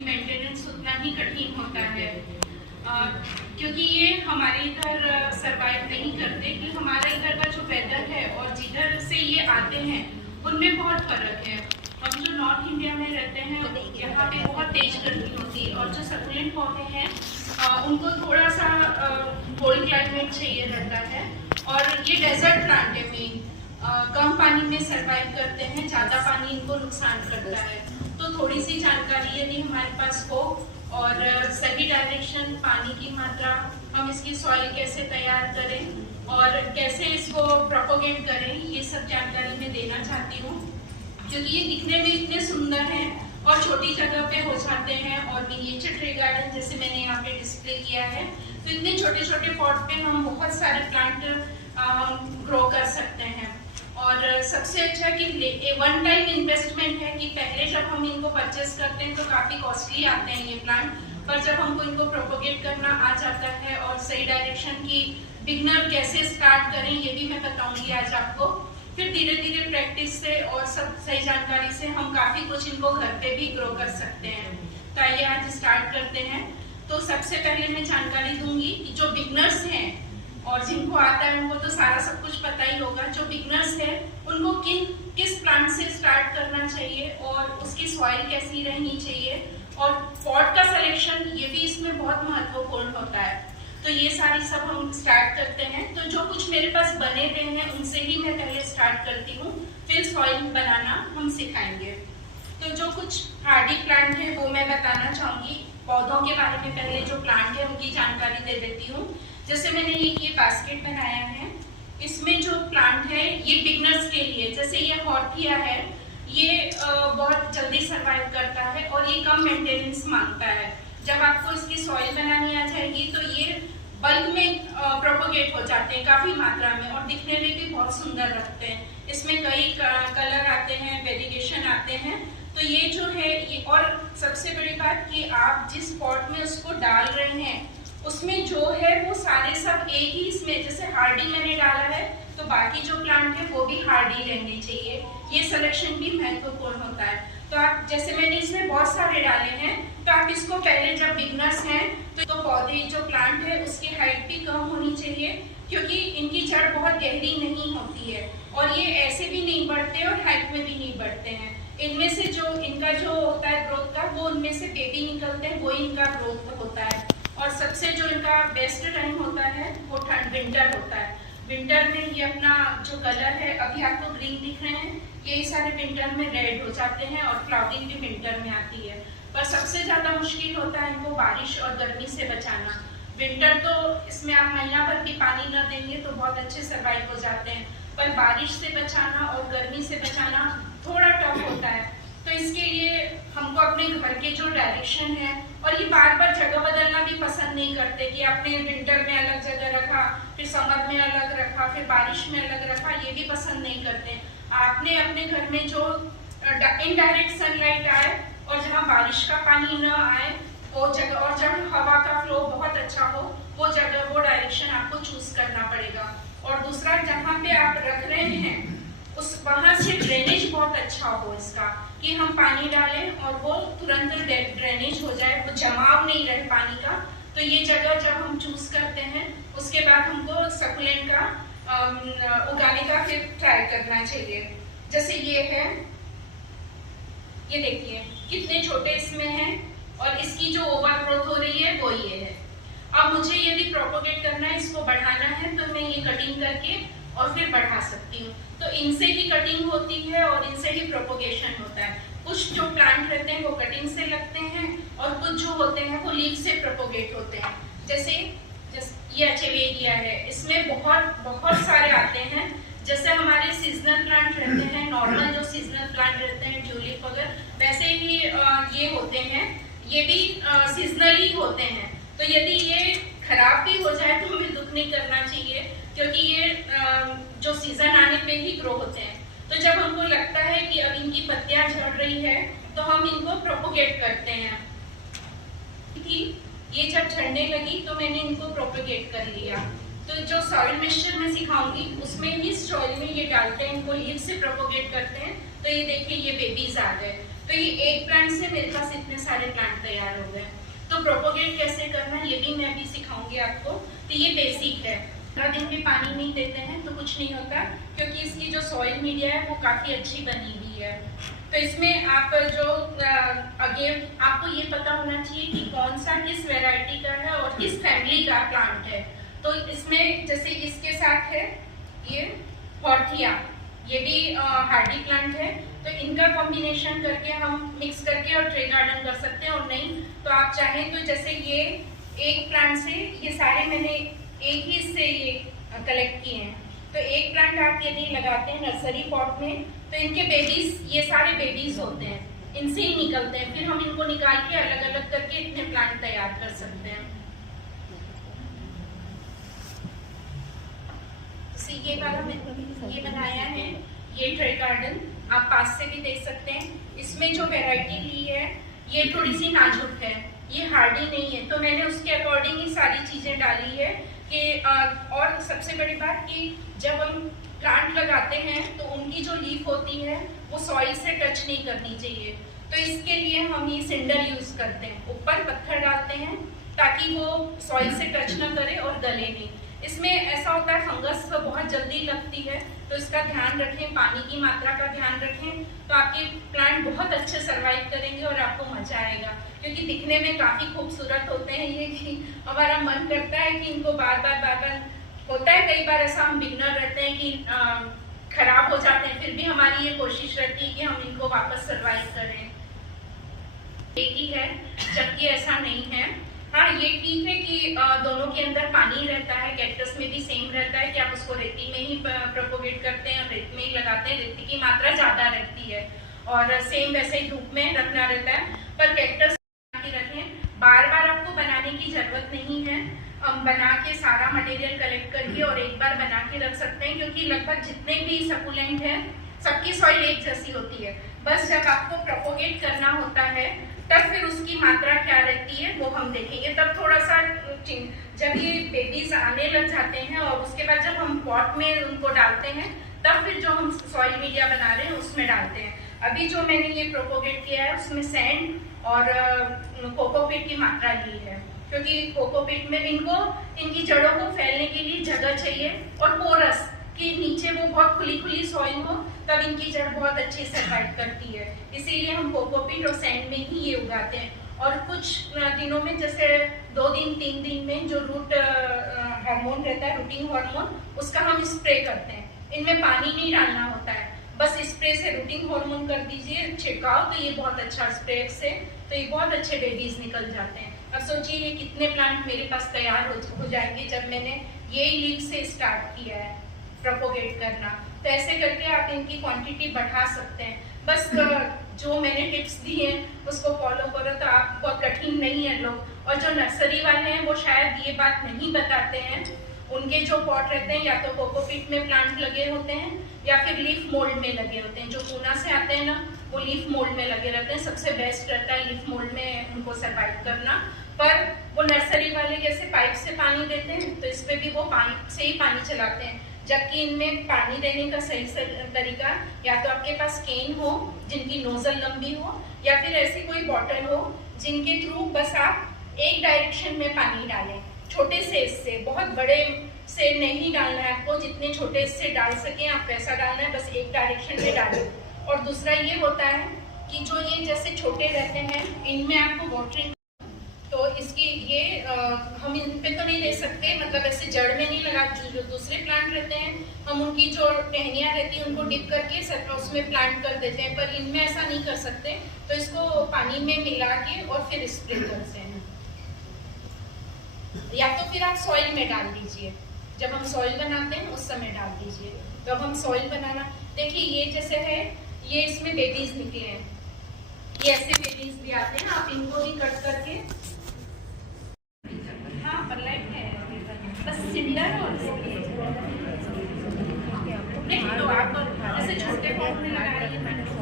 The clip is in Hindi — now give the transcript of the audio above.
मेंटेनेंस उतना ही कठिन होता है क्योंकि ये हमारे इधर सरवाइव नहीं करते कि हमारा इधर का जो वेदर है और जिधर से ये आते हैं उनमें बहुत फर्क है। हम जो नॉर्थ इंडिया में रहते हैं यहाँ पे बहुत तेज गर्मी होती है और जो सकुलेंट पौधे हैं उनको थोड़ा सा कोल्ड क्लाइमेट चाहिए रहता है और ये डेजर्ट प्लांट है में कम पानी में सरवाइव करते हैं, ज़्यादा पानी इनको नुकसान करता है। तो थोड़ी सी जानकारी यदि हमारे पास हो और सही डायरेक्शन, पानी की मात्रा, हम इसकी सॉइल कैसे तैयार करें और कैसे इसको प्रोपोगेट करें, ये सब जानकारी मैं देना चाहती हूँ क्योंकि ये दिखने में इतने सुंदर हैं और छोटी जगह पे हो जाते हैं। और मिनिएचर ट्री गार्डन जैसे मैंने यहाँ पे डिस्प्ले किया है तो इतने छोटे छोटे पॉट पे हम बहुत सारे प्लांट ग्रो कर सकते हैं। और सबसे अच्छा कि वन टाइम इन्वेस्टमेंट है कि पहले जब हम इनको परचेस करते हैं तो काफ़ी कॉस्टली आते हैं ये प्लांट, पर जब हमको इनको प्रोपोगेट करना आ जाता है और सही डायरेक्शन की बिगनर कैसे स्टार्ट करें ये भी मैं बताऊंगी आज आपको। फिर धीरे धीरे प्रैक्टिस से और सब सही जानकारी से हम काफ़ी कुछ इनको घर पे भी ग्रो कर सकते हैं। तो आइए आज स्टार्ट करते हैं। तो सबसे पहले मैं जानकारी दूंगी कि जो बिगनर्स हैं और जिनको आता है उनको तो सारा सब कुछ पता ही होगा, जो बिगनर्स है उनको किस प्लांट से स्टार्ट करना चाहिए और उसकी सॉइल कैसी रहनी चाहिए और पॉट का सिलेक्शन ये भी इसमें बहुत महत्वपूर्ण होता है। तो ये सारी सब हम स्टार्ट करते हैं। तो जो कुछ मेरे पास बने हुए हैं उनसे ही मैं पहले स्टार्ट करती हूँ, फिर सॉइल बनाना हम सिखाएंगे। तो जो कुछ हार्डी प्लांट है वो मैं बताना चाहूँगी। पौधों के बारे में पहले जो प्लांट है उनकी जानकारी दे देती हूँ। जैसे मैंने ये बास्केट बनाया है, इसमें जो प्लांट है ये बिगनर्स के लिए, जैसे ये हॉर्थिया है, ये बहुत जल्दी सरवाइव करता है और ये कम मेंटेनेंस मांगता है। जब आपको इसकी सॉइल बनानी आ जाएगी तो ये बल्क में प्रोपोगेट हो जाते हैं काफ़ी मात्रा में और दिखने में भी बहुत सुंदर लगते हैं। इसमें कई कलर आते हैं, वेरिएशन आते हैं। तो ये जो है ये, और सबसे बड़ी बात कि आप जिस पॉट में उसको डाल रहे हैं उसमें जो है वो सारे सब एक ही, इसमें जैसे हार्डी मैंने डाला है तो बाकी जो प्लांट है वो भी हार्डी रहने चाहिए। ये सिलेक्शन भी महत्वपूर्ण होता है। तो आप जैसे मैंने इसमें बहुत सारे डाले हैं तो आप इसको पहले जब बिगनर्स हैं तो पौधे जो प्लांट है उसकी हाइट भी कम होनी चाहिए क्योंकि इनकी जड़ बहुत गहरी नहीं होती है और ये ऐसे भी नहीं बढ़ते और हाइट में भी नहीं बढ़ते हैं। इनमें से जो इनका जो होता है ग्रोथ का, वो उनमें से बेबी निकलते हैं, वो इनका ग्रोथ होता है। और सबसे जो इनका बेस्ट टाइम होता है वो विंटर होता है। विंटर में ये अपना जो कलर है, अभी आपको ग्रीन दिख रहे हैं, यही सारे विंटर में रेड हो जाते हैं और फ्लावरिंग भी विंटर में आती है। पर सबसे ज़्यादा मुश्किल होता है इनको बारिश और गर्मी से बचाना। विंटर तो इसमें आप महीना भर भी पानी न देंगे तो बहुत अच्छे सर्वाइव हो जाते हैं, पर बारिश से बचाना और गर्मी से बचाना थोड़ा टफ होता है। तो इसके लिए हमको अपने घर के जो डायरेक्शन है, और ये बार बार जगह बदलना भी पसंद नहीं करते कि आपने विंटर में अलग जगह रखा, फिर समर में अलग रखा, फिर बारिश में अलग रखा, ये भी पसंद नहीं करते। आपने अपने घर में जो इनडायरेक्ट सनलाइट आए और जहाँ बारिश का पानी न आए वो जगह, और जब हवा का फ्लो बहुत अच्छा हो वो जगह, वो डायरेक्शन आपको चूज करना पड़ेगा। और दूसरा, जहाँ पे आप रख रहे हैं उस वहाँ से ड्रेनेज बहुत अच्छा हो इसका, कि हम पानी डालें और वो तुरंत ड्रेनेज हो जाए, वो जमाव नहीं रहे पानी का। तो ये जगह जब हम चूज करते हैं उसके बाद हमको सकुलेंट का उगाने का फिर ट्राई करना चाहिए। जैसे ये है, ये देखिए कितने छोटे इसमें हैं और इसकी जो ओवर ग्रोथ हो रही है वो ये है। अब मुझे यदि प्रोपोगेट करना है, इसको बढ़ाना है, तो मैं ये कटिंग करके और फिर बढ़ा सकती हूँ। तो इनसे ही कटिंग होती है और इनसे ही प्रोपोगेशन होता है। कुछ जो प्लांट रहते हैं वो कटिंग से लगते हैं और कुछ जो होते हैं वो लीफ से प्रोपोगेट होते हैं। जैसे ये एचेवेरिया है, इसमें बहुत सारे आते हैं। जैसे हमारे सीजनल प्लांट रहते हैं, नॉर्मल जो सीजनल प्लांट रहते हैं ट्यूलिप वगैरह, वैसे ही ये होते हैं, ये भी सीजनली होते हैं। तो यदि ये खराब भी हो जाए तो हमें दुख नहीं करना चाहिए क्योंकि ये जो सीजन आने पे ही ग्रो होते हैं। तो जब हमको लगता है कि अब इनकी पत्तियां झड़ रही है तो हम इनको प्रोपोगेट करते हैं। ये जब झड़ने लगी तो मैंने इनको प्रोपोगेट कर लिया। तो जो सॉइल मिक्सचर मैं सिखाऊंगी उसमें भी सॉइल में ये डालते हैं, इनको लीफ से प्रोपोगेट करते हैं। तो ये देखिए ये बेबीज आ गए। तो ये एक प्लांट से मेरे पास इतने सारे प्लांट तैयार हो गए। तो प्रोपोगेट कैसे करना ये भी मैं अभी सिखाऊंगी आपको। तो ये बेसिक है। 15 दिन में पानी नहीं देते हैं तो कुछ नहीं होता, क्योंकि इसकी जो सॉइल मीडिया है वो काफ़ी अच्छी बनी हुई है। तो इसमें आप जो अगेन आपको ये पता होना चाहिए कि कौन सा किस वैरायटी का है और किस फैमिली का प्लांट है। तो इसमें जैसे इसके साथ है ये हॉर्थिया, ये भी हार्डी प्लांट है। तो इनका कॉम्बिनेशन करके हम मिक्स करके और ट्रे गार्डन कर सकते हैं, और नहीं तो आप चाहें तो जैसे ये एक प्लांट से ये सारे मैंने एक ही से ये कलेक्ट किए हैं। तो एक प्लांट आप यदि लगाते हैं नर्सरी पॉट में तो इनके बेबीज, ये सारे बेबीज होते हैं, इनसे ही निकलते हैं। फिर हम इनको निकाल के अलग अलग करके इतने प्लांट तैयार कर सकते हैं। ये वाला मैंने ये बनाया है, ये ट्रे गार्डन आप पास से भी देख सकते हैं। इसमें जो वैरायटी ली है ये थोड़ी सी नाजुक है, ये हार्डी नहीं है, तो मैंने उसके अकॉर्डिंग ही सारी चीजें डाली है कि और सबसे बड़ी बात कि जब हम प्लांट लगाते हैं तो उनकी जो लीफ होती है वो सॉइल से टच नहीं करनी चाहिए। तो इसके लिए हम ये सिंडर यूज करते हैं, ऊपर पत्थर डालते हैं ताकि वो सॉइल से टच ना करे और गले नहीं। इसमें ऐसा होता है फंगस बहुत जल्दी लगती है, तो इसका ध्यान रखें, पानी की मात्रा का ध्यान रखें, तो आपके प्लांट बहुत अच्छे सर्वाइव करेंगे और आपको मजा आएगा। क्योंकि दिखने में काफी खूबसूरत होते हैं ये कि हमारा मन करता है कि इनको बार बार होता है कई बार ऐसा हम बिगनर रहते हैं कि खराब हो जाते हैं, फिर भी हमारी ये कोशिश रहती है कि हम इनको वापस सर्वाइव करें। एक ही है, जबकि ऐसा नहीं है। हाँ, ये ठीक है कि दोनों के अंदर पानी रहता है, कैक्टस में भी सेम रहता है कि आप उसको रेती में ही प्रोपोगेट करते हैं, रेत में ही लगाते हैं, रेती की मात्रा ज्यादा रहती है और सेम वैसे ही धूप में रखना रहता है। पर कैक्टस रखें, बार बार आपको बनाने की जरूरत नहीं है। हम बना के सारा मटेरियल कलेक्ट करके और एक बार बना के रख सकते हैं, क्योंकि लगभग जितने भी सकुलेंट हैं सबकी सॉइल एक जैसी होती है। बस जब आपको प्रोपोगेट करना होता है तब फिर उसकी मात्रा क्या रहती है वो हम देखेंगे। तब थोड़ा सा जब ये बेबीज आने लग जाते हैं और उसके बाद जब हम पॉट में उनको डालते हैं तब फिर जो हम सॉइल मीडिया बना रहे हैं उसमें डालते हैं। अभी जो मैंने ये प्रोपोगेट किया है उसमें सैंड और कोकोपीट की मात्रा ली है, क्योंकि कोकोपीट में इनकी जड़ों को फैलने के लिए जगह चाहिए और पोरस कि नीचे वो बहुत खुली सॉइल हो, तब इनकी जड़ बहुत अच्छी सर्वाइव करती है। इसीलिए हम कोकोपीट और सैंड में ही ये उगाते हैं। और कुछ दिनों में जैसे 2 दिन 3 दिन में जो रूट हार्मोन रहता है, रूटिंग हार्मोन, उसका हम स्प्रे करते हैं। इनमें पानी नहीं डालना होता है, बस स्प्रे से रूटिंग हार्मोन कर दीजिए छिड़काव, तो ये बहुत अच्छा स्प्रे से, तो ये बहुत अच्छे बेबीज निकल जाते हैं। अब सोचिए ये कितने प्लांट मेरे पास तैयार हो जाएंगे जब मैंने ये लीफ से स्टार्ट किया है प्रोपोगेट करना। तो ऐसे करके आप इनकी क्वांटिटी बढ़ा सकते हैं। बस जो मैंने टिप्स दी हैं उसको फॉलो करो तो आप बहुत कठिन नहीं है लोग। और जो नर्सरी वाले हैं वो शायद ये बात नहीं बताते हैं, उनके जो पॉट रहते हैं या तो कोकोपीट में प्लांट लगे होते हैं या फिर लीफ मोल्ड में लगे होते हैं। जो पूना से आते हैं ना वो लीफ मोल्ड में लगे रहते हैं, सबसे बेस्ट रहता है लीफ मोल्ड में उनको सर्वाइव करना। पर वो नर्सरी वाले कैसे पाइप से पानी देते हैं तो इस पे भी वो पाइप से ही पानी चलाते हैं, जबकि इनमें पानी देने का सही तरीका या तो आपके पास केन हो जिनकी नोजल लंबी हो या फिर ऐसी कोई बॉटल हो जिनके थ्रू बस आप एक डायरेक्शन में पानी डालें। छोटे से इससे, बहुत बड़े से नहीं डालना है आपको, जितने छोटे से डाल सकें आप वैसा डालना है, बस एक डायरेक्शन में डालें। और दूसरा ये होता है कि जो ये जैसे छोटे रहते हैं इनमें आपको वाटरिंग, तो इसकी ये हम इन पे तो नहीं दे सकते, मतलब ऐसे जड़ में नहीं लगा। जो दूसरे प्लांट रहते हैं हम उनकी जो टहनियाँ रहती हैं उनको डिप करके उसमें प्लांट कर देते हैं, पर इनमें ऐसा नहीं कर सकते। तो इसको पानी में मिला के और फिर स्प्रे करते हैं, या तो फिर आप सॉइल में डाल दीजिए, जब हम सॉइल बनाते हैं उस समय डाल दीजिए। तो अब हम सॉइल बनाना देखिए, ये जैसे है ये इसमें बेबीज निकले हैं, ये ऐसे बेबीज भी आते हैं, आप इनको भी कट करके, हाँ परलाइट है बस सिंडर और नहीं तो आप जैसे छोटे पॉट में लगाइए कट कर